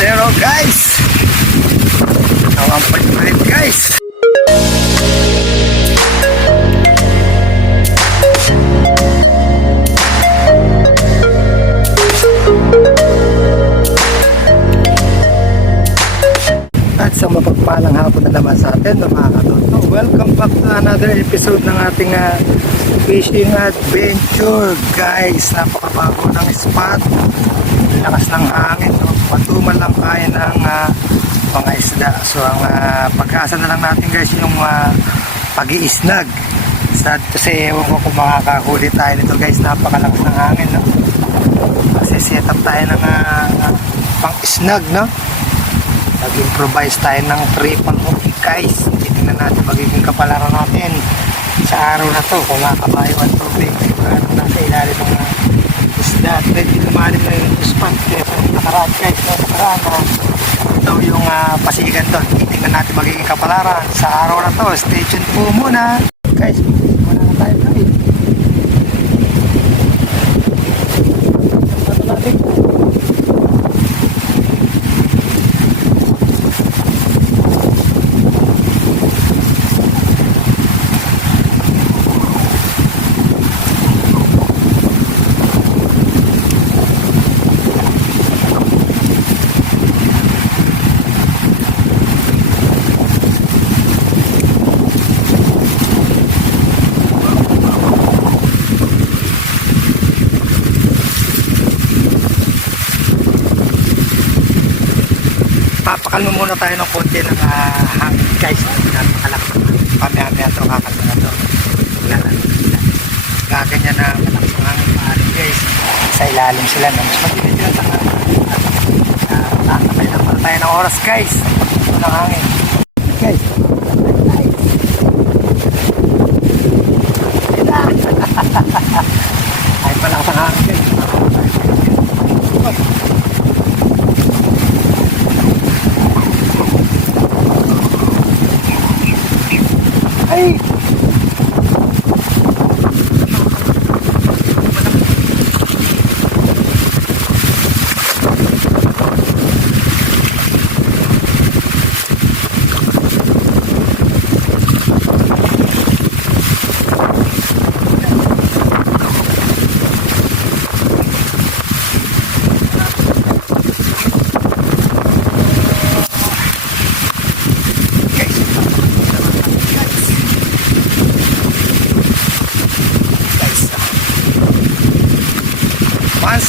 1-0 guys. 1.5 guys. At sa mapagpalang hapon na naman sa atin mga katoto, welcome back to another episode ng ating fishing adventure guys. Napakabago ng spot, lakas ng hangin, no? Patuman lang kaya ng mga isda. So ang pag-asa na lang natin guys yung pag-iisnag. Sad to say, ewan ko kung makakahuli tayo nito guys. Napakalakas ng hangin, no? Kasi set up tayo ng pang-isnag, no? Nag-improvise tayo ng triple hook guys. Titingnan natin magiging kapalaran natin sa araw na to kung makabayo ang tubig. Ano nasa ilalim ng isda. At medyo lumalim na yung spot. Kaya sa nakaraan guys, nakaraan ito yung pasigan doon. Titingnan natin magiging kapalaran sa araw na to. Stay tuned po muna guys. Wala na tayo guys. Papakalmo muna tayo ng konti ng hangin guys. Napakalak pamaya-maya ito kakal na ito. Gaganyan na malakas ng hangin maaari guys. Sa ilalim sila na mas matinig yun sa hangin. Tatapay na pala tayo ng oras guys. Ito ng hangin guys. Ay malakas ang hangin guys. Ay!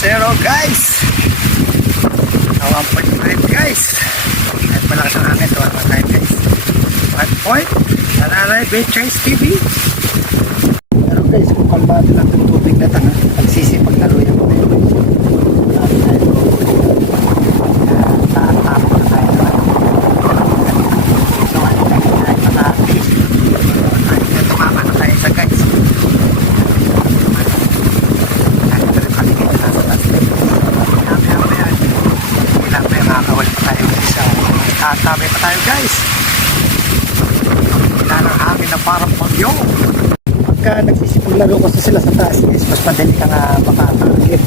Zero guys. 1.5 guys. At malakas ang hangin. Ito naman tayo guys. 1 point. Nananay Benchers TV. Pero guys, kung kalmado lang yung tubig na tanga, pagsisipag na luya ko tayo guys. Taatapon na tayo naman. So, ano tayo patatis. Ay, tumama na tayo sa guys. Tabi pa tayo guys. Wala ng hangin na parang bagyo. Pagka nagsisipaglaro kasi sila sa taas guys, mas madali ka nga makakagit.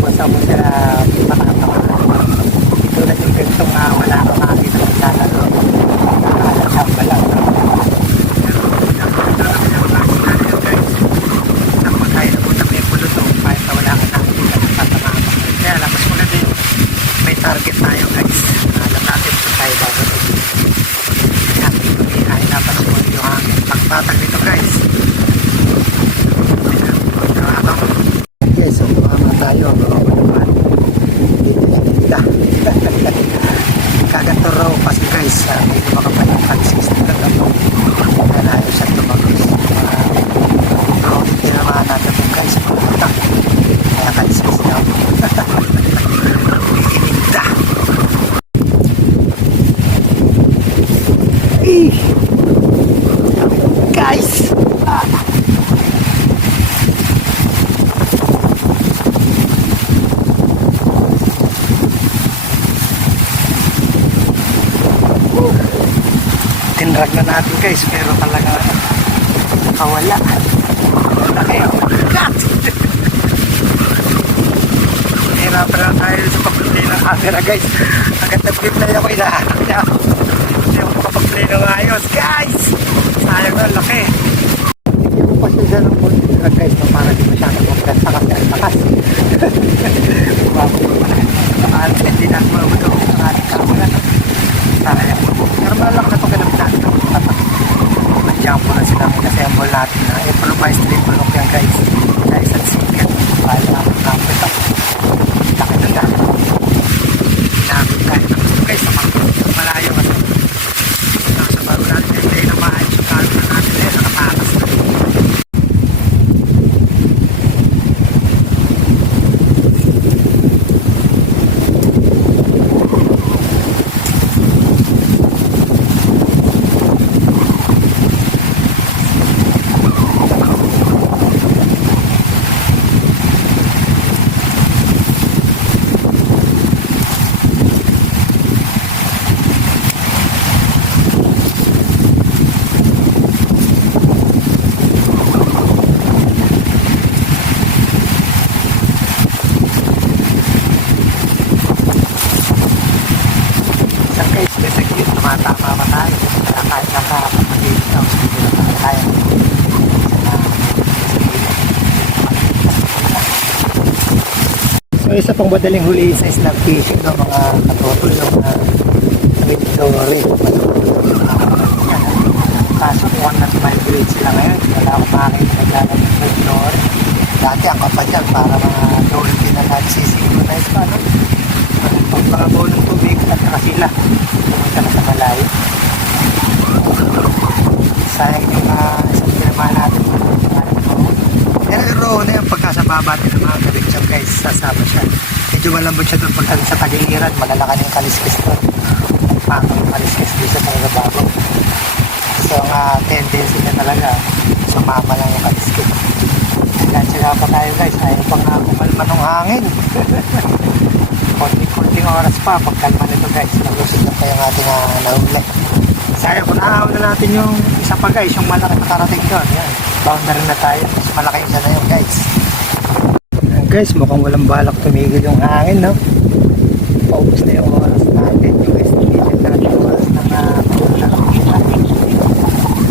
Basta mo sila makakatawa. Ito na yung gantong wala kang makakita ng lalaro. Nakakasap ka lang. Pero napag tayo na punta may pulot o kahit na wala ka nakikita ng tatama. Kaya labas mo na din. May target tayo guys. Alam natin kung tayo bago. Kaya napas mo yung hangin. Pagbatag nito guys. Okay, so kumama tayo. Dito yung ganda. Kaganto raw kasi guys. Dito makapalang consistent na ito. Kaya na ayos at tumagos. Pero hindi naman natin ito guys. Kaya consistent na ito. Guys, tinrag na natin guys, pero talaga nakawala. Laki, cut! Hirapan na tayo sa pagpili ng camera guys. Agad nag-replay ako, inahanap niya. Hindi ako makapag-play ng ayos guys. Sayang na, laki. Hindi ko pa siya ng konti guys, no, para di masyadong magkasta kasi ang takas. Bago ko pala. Saan hindi na mabuto ang ating camera. Sayang mo. Pero malak na ito kinamitan. Nag-jumpo na sila may assemble natin na improvised triple hook yan guys. Guys at single. Kaya na ako kapit ako. Laki na dahil. Ginagod tayo na gusto guys. Sa malayo kasi. Sa bago natin tayo na maayos yung camera natin eh. Nakatakas na. Tumatama pa tayo kaya kahit nakakapagpagigit ako hindi na tayo so isa pang madaling huli sa snap fishing ng mga katotol yung red dory kaso kung nag-migrate sila ngayon wala akong makakita naglalang ng red dory dati ang kapal dyan para mga dolphin na nagsisinchronize pa no? Pagpakabaw ng tubig at saka sila pumunta na sa malayo sayang yung isang pinamahan natin pero yung roho na yung pagkasababa din ng mga kabigtsang guys sasama siya medyo malambot siya doon pagka sa tagiliran malalakan yung kaliskis doon pangang yung kaliskis doon sa tagababaw so ang tendency na talaga sumama lang yung kaliskis kailan siya pa tayo guys ayaw pang kumalma ng hangin konting oras pa pagkalma nito guys nalusot na pa yung ating nahuli sayang kung naahaw na natin yung isa pa guys yung malaki na karating doon yan boundary na tayo mas malaki isa na yun guys guys mukhang walang balak tumigil yung hangin no paubos na yung oras natin yung estimation natin yung oras na nakakita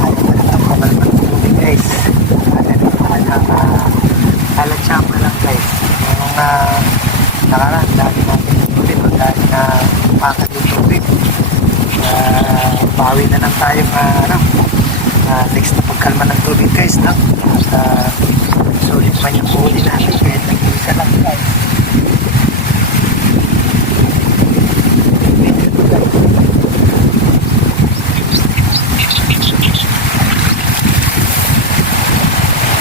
ayaw na rin ang kumalma ng tubig guys ayaw na talagang talagsam na lang guys yung nakaraan dahil natin yung tubig dahil na pakat yung tubig bawi na lang tayo next na pagkalma ng tubig guys no? At sulit man yung huli natin kahit nag-isa lang guys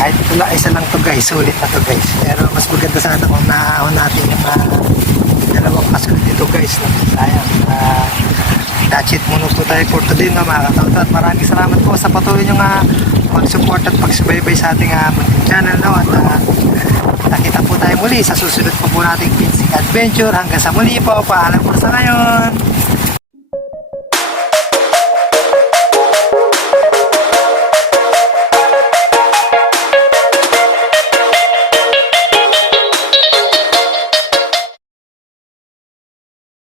kahit pula isa lang to guys sulit na to guys pero mas maganda sana kung naahon natin yung dalawang kasunod dito guys no? Sayang that's it muna po tayo for today no, mga katauto at maraming salamat po sa patuloy nyo mag-support at pagsubaybay sa ating channel no? At nakita po tayo muli sa susunod po nating fishing adventure hanggang sa muli po paalam po sa ngayon.